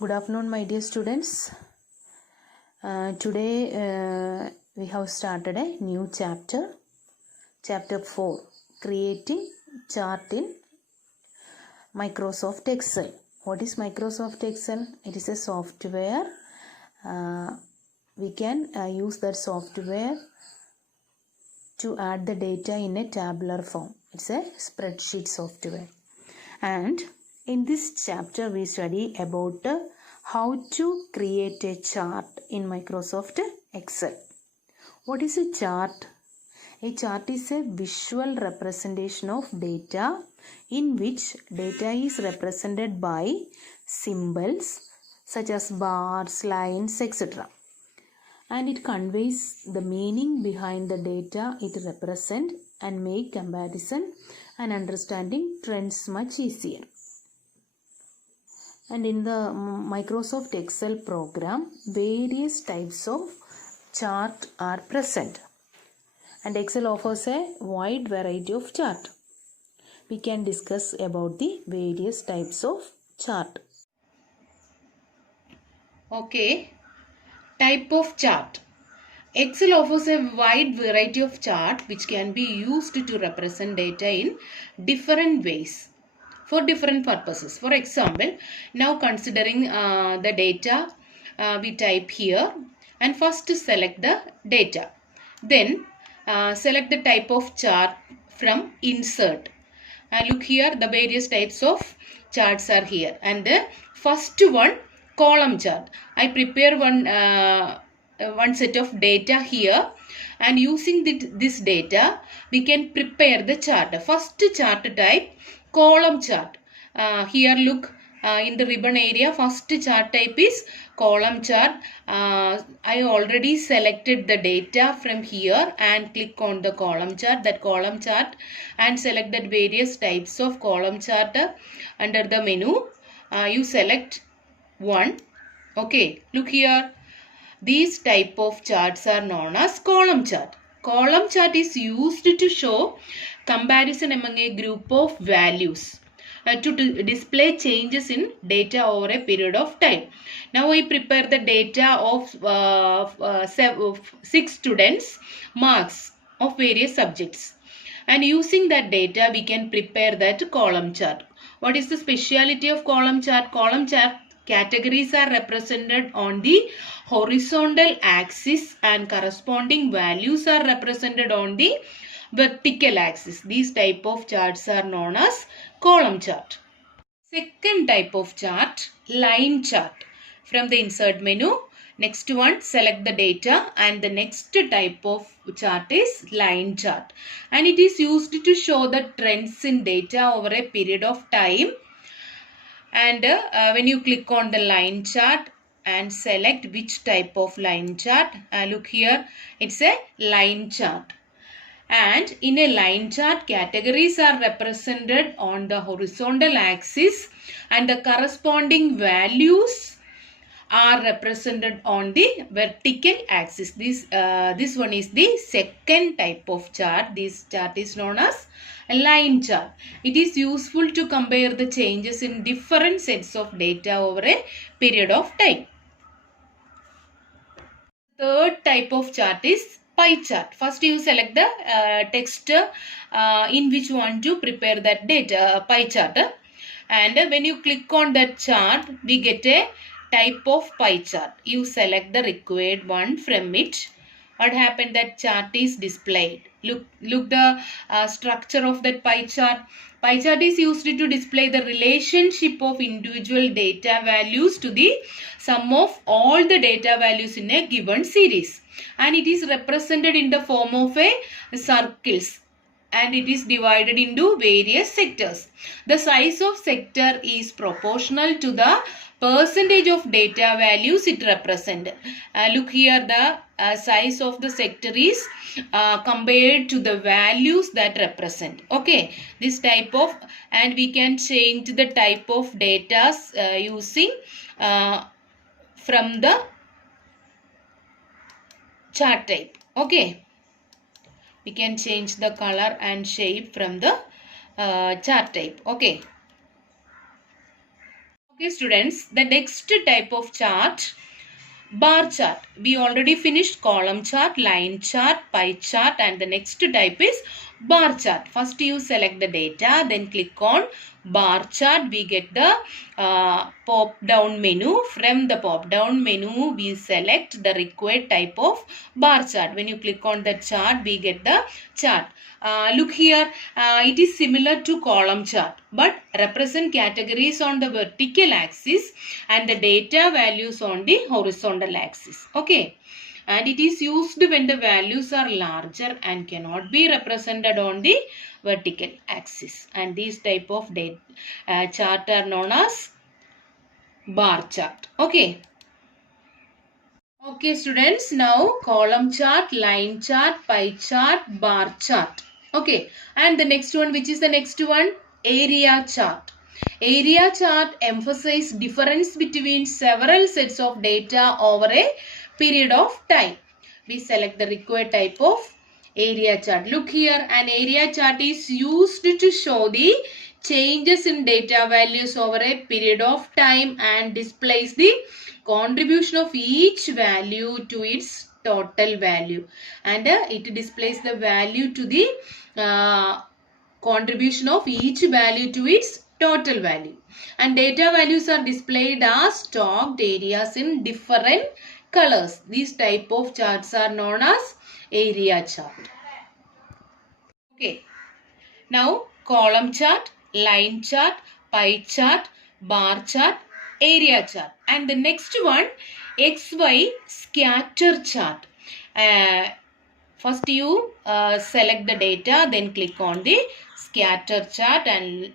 Good afternoon, my dear students. Today we have started a new chapter, chapter 4, creating chart in Microsoft Excel. What is Microsoft Excel? It is a software. We can use that software to add the data in a tabular form. It's a spreadsheet software. And in this chapter we study about how to create a chart in Microsoft Excel. What is a chart? A chart is a visual representation of data in which data is represented by symbols such as bars, lines, etc. And it conveys the meaning behind the data it represents and make comparison and understanding trends much easier. And in the Microsoft Excel program, various types of chart are present. And Excel offers a wide variety of chart. We can discuss about the various types of chart. Okay, type of chart. Excel offers a wide variety of chart which can be used to represent data in different ways for different purposes. For example, now considering the data, we type here and first select the data. Then select the type of chart from insert. Look here, the various types of charts are here. And the first one, column chart. I prepare one set of data here, and using this data we can prepare the chart. First chart type, column chart. Here look, in the ribbon area, first chart type is column chart. I already selected the data from here and click on the column chart, and select that various types of column chart. Under the menu, you select one. Okay, look here. These type of charts are known as column chart. Column chart is used to show comparison among a group of values to display changes in data over a period of time. Now I prepare the data of 6 students, marks of various subjects. And using that data we can prepare that column chart. What is the speciality of column chart? Column chart categories are represented on the horizontal axis and corresponding values are represented on the vertical axis. These type of charts are known as column chart. Second type of chart, line chart. From the insert menu, next one, select the data, and the next type of chart is line chart. And it is used to show the trends in data over a period of time. And when you click on the line chart and select which type of line chart, look here, it's a line chart. And in a line chart, categories are represented on the horizontal axis and the corresponding values are represented on the vertical axis. This one is the second type of chart. This chart is known as a line chart. It is useful to compare the changes in different sets of data over a period of time. Third type of chart is pie chart. First you select the text in which you want to prepare that data, pie chart. And when you click on that chart, we get a type of pie chart. You select the required one from it. What happened? That chart is displayed. Look the structure of that pie chart. Pie chart is used to display the relationship of individual data values to the sum of all the data values in a given series. And it is represented in the form of a circles. And it is divided into various sectors. The size of sector is proportional to the percentage of data values it represents. Look here, the size of the sector is compared to the values that represent. Okay, this type of, and we can change the type of data using from the chart type. Okay, we can change the color and shape from the chart type. Okay. Okay, students, the next type of chart, bar chart. We already finished column chart, line chart, pie chart, and the next type is bar chart. First you select the data, then click on bar chart. We get the pop down menu. From the pop down menu, we select the required type of bar chart. When you click on the chart, we get the chart. Look here, it is similar to column chart, but represent categories on the vertical axis and the data values on the horizontal axis. Okay. And it is used when the values are larger and cannot be represented on the vertical axis. And these type of chart are known as bar chart. Okay. Okay, students, now column chart, line chart, pie chart, bar chart. Okay, and the next one, which is the next one? Area chart. Area chart emphasizes difference between several sets of data over a period of time. We select the required type of area chart. Look here, an area chart is used to show the changes in data values over a period of time and displays the contribution of each value to its total value, and it displays the value to the contribution of each value to its total value, and data values are displayed as stocked areas in different colors. These type of charts are known as area chart. Okay, now column chart, line chart, pie chart, bar chart, area chart, and the next one, XY scatter chart. First you select the data, then click on the scatter chart and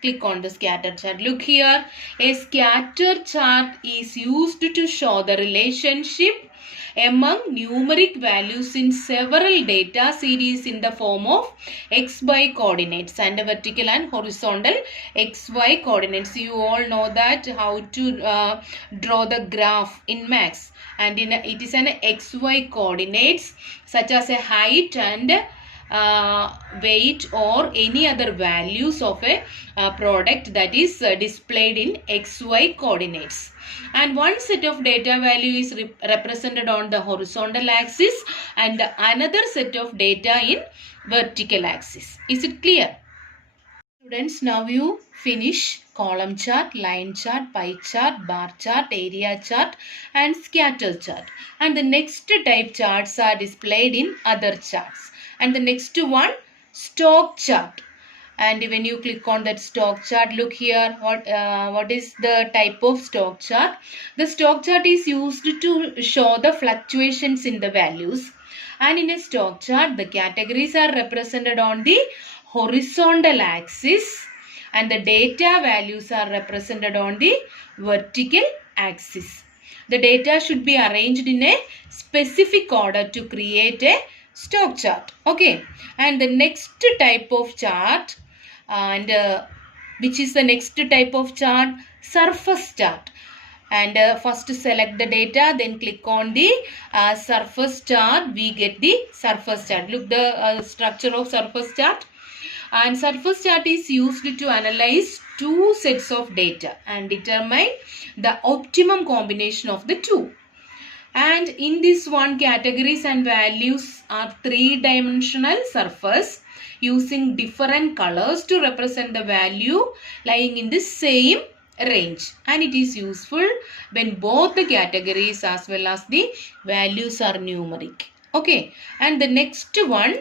click on the scatter chart. Look here, a scatter chart is used to show the relationship among numeric values in several data series in the form of XY coordinates and vertical and horizontal XY coordinates. You all know that how to draw the graph in maths, and it is an XY coordinates such as a height and weight or any other values of a product that is displayed in XY coordinates. And one set of data value is represented on the horizontal axis and another set of data in vertical axis. Is it clear? Students, now you finish column chart, line chart, pie chart, bar chart, area chart and scatter chart. And the next type charts are displayed in other charts. And the next one, stock chart. And when you click on that stock chart, look here, what is the type of stock chart? The stock chart is used to show the fluctuations in the values. And in a stock chart, the categories are represented on the horizontal axis and the data values are represented on the vertical axis. The data should be arranged in a specific order to create a stock chart. Okay, and the next type of chart, and which is the next type of chart? Surface chart. And first select the data, then click on the surface chart. We get the surface chart. Look the structure of surface chart. And surface chart is used to analyze two sets of data and determine the optimum combination of the two. And in this one, categories and values are three-dimensional surface using different colors to represent the value lying in the same range, and it is useful when both the categories as well as the values are numeric. Okay, and the next one,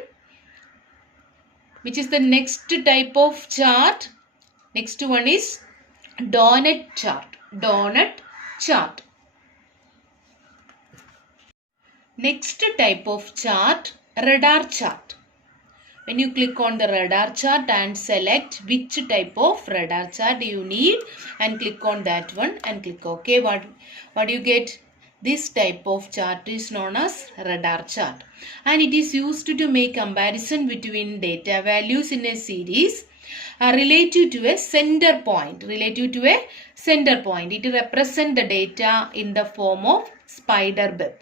which is the next type of chart, next one is donut chart. Donut chart. Next type of chart, radar chart. When you click on the radar chart and select which type of radar chart you need and click on that one and click OK. What you get? This type of chart is known as radar chart, and it is used to make comparison between data values in a series relative to a center point. Relative to a center point. It represents the data in the form of spider web.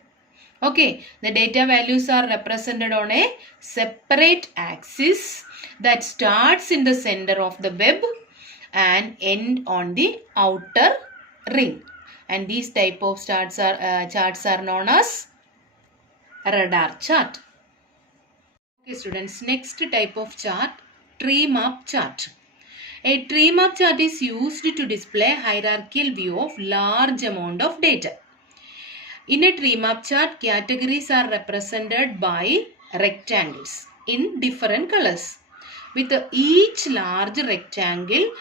Okay, the data values are represented on a separate axis that starts in the center of the web and end on the outer ring. And these type of charts are known as radar chart. Okay students, next type of chart, tree map chart. A tree map chart is used to display hierarchical view of large amount of data. In a tree map chart, categories are represented by rectangles in different colors, with each large rectangle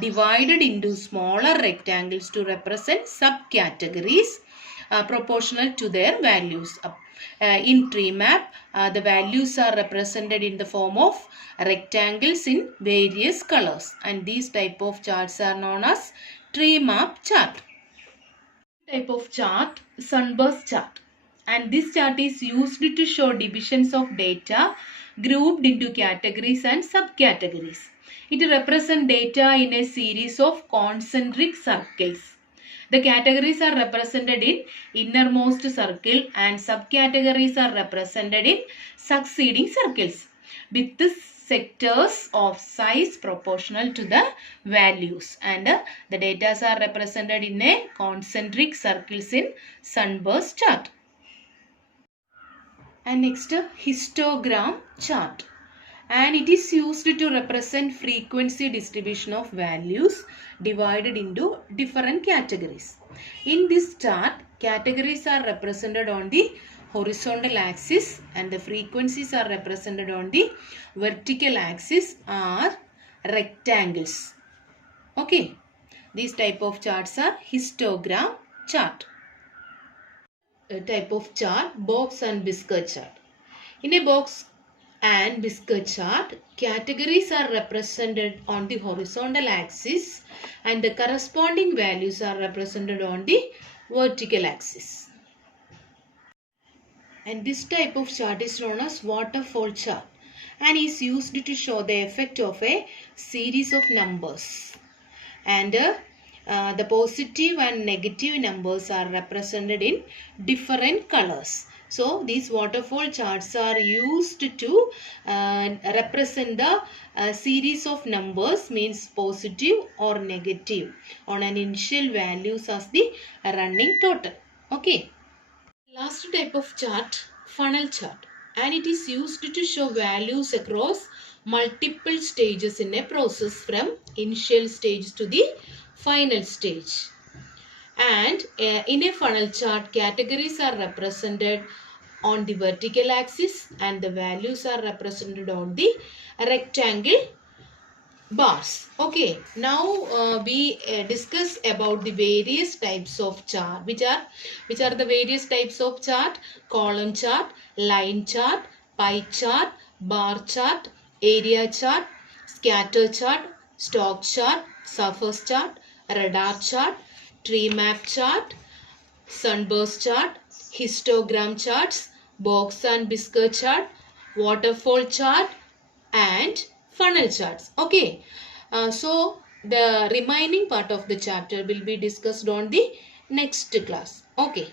divided into smaller rectangles to represent subcategories proportional to their values. In tree map, the values are represented in the form of rectangles in various colors, and these type of charts are known as tree map chart. Type of chart, sunburst chart, and this chart is used to show divisions of data grouped into categories and subcategories. It represents data in a series of concentric circles. The categories are represented in innermost circle and subcategories are represented in succeeding circles with the sectors of size proportional to the values, and the data are represented in a concentric circles in sunburst chart. And next, histogram chart, and it is used to represent frequency distribution of values divided into different categories. In this chart, categories are represented on the horizontal axis and the frequencies are represented on the vertical axis are rectangles. Okay, these type of charts are histogram chart. A type of chart, box and biscuit chart. In a box and biscuit chart, categories are represented on the horizontal axis and the corresponding values are represented on the vertical axis. And this type of chart is known as waterfall chart and is used to show the effect of a series of numbers. And the positive and negative numbers are represented in different colors. So these waterfall charts are used to represent the series of numbers, means positive or negative on an initial values as the running total. Okay. Last type of chart, funnel chart, and it is used to show values across multiple stages in a process from initial stage to the final stage. And in a funnel chart, categories are represented on the vertical axis and the values are represented on the rectangle bars. Okay, now we discuss about the various types of chart. Which are the various types of chart? Column chart, line chart, pie chart, bar chart, area chart, scatter chart, stock chart, surface chart, radar chart, tree map chart, sunburst chart, histogram charts, box and biscuit chart, waterfall chart, and funnel charts. Okay, so the remaining part of the chapter will be discussed on the next class. Okay.